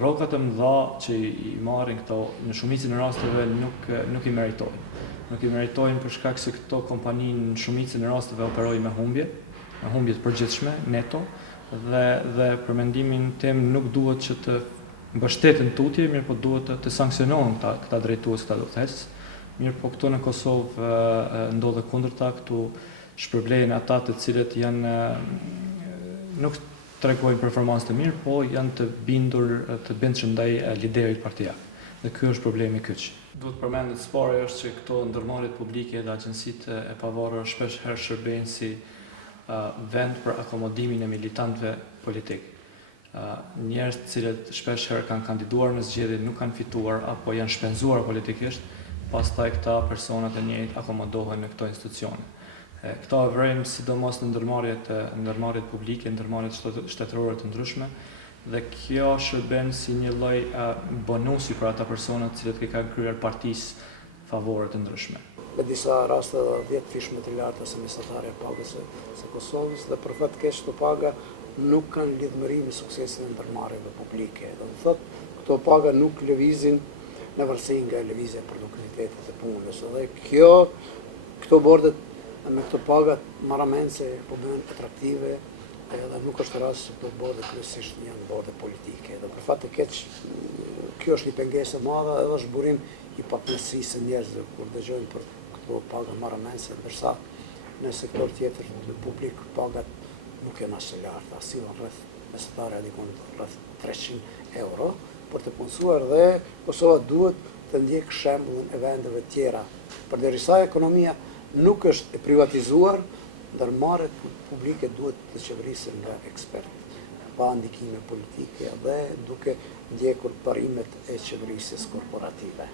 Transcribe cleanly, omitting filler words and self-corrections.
rrogat e mëdha që i marrin këto në shumicën e rasteve nuk i meritojnë. Nuk i meritojnë për shkak se këto kompani në shumicën e rasteve operojnë me humbje të përgjithshme, neto, dhe për mendimin tim nuk duhet që të mbështeten tutje, mirë po duhet të sankcionohen këta drejtues, këta udhëheqës. Mirë po këtu në Kosovë ndodhe kundërta, këtu shpërblehen ata të cilët nuk tregojnë performancë të mirë, po janë të bindshëm ndaj liderit partijak. Dhe ky është problemi kyç. Duhet përmendet së pari është që këto ndërmarrjet publike dhe agjencitë e pavarura shpesh herë shërbejnë si vend për akomodimin e militantëve politik. Njerëz të cilët shpesh herë kanë kandiduar në zgjedhje, nuk kanë fituar apo janë shpenzuar politikisht, pastaj këta personat e njëjtë akomodohen në këto institucione. Këta vrejmë sidomos në ndërmarrjet publike, ndërmarrjet shtetërore të ndryshme, dhe kjo shërben si një lloj bonusi për ata personat të cilët kanë kryer partisë favore të ndryshme. Në disa raste edhe 10 fish më të larta se mesatarja e pagës së Kosovës, dhe për fat keq këto paga nuk kanë lidhmëri me suksesin e ndërmarrjeve publike. Do të thotë, këto paga nuk lëvizin në varësi nga lëvizja e produktivitetit të punës. Dhe këto bordet me këto paga marramense po bëhen atraktive, edhe nuk është rast se këto borde kryesisht janë borde politike. Dhe për fat të keq, kjo është një pengesë e madhe edhe është burim i pakënaqësisë së njerëzve kur dëgjojnë për këto paga marramense, ndërsa në sektor tjetër publik pagat nuk janë as të larta, sillen rreth mesatarja dikon rreth 300 euro për të punësuar, dhe Kosova duhet të ndjek shembullin e vendeve tjera. Përderisa ekonomia nuk është e privatizuar, ndërmarrjet publike duhet të qeverisen nga ekspertë, pa ndikime politike dhe duke ndjekur parimet e qeverisjes korporative.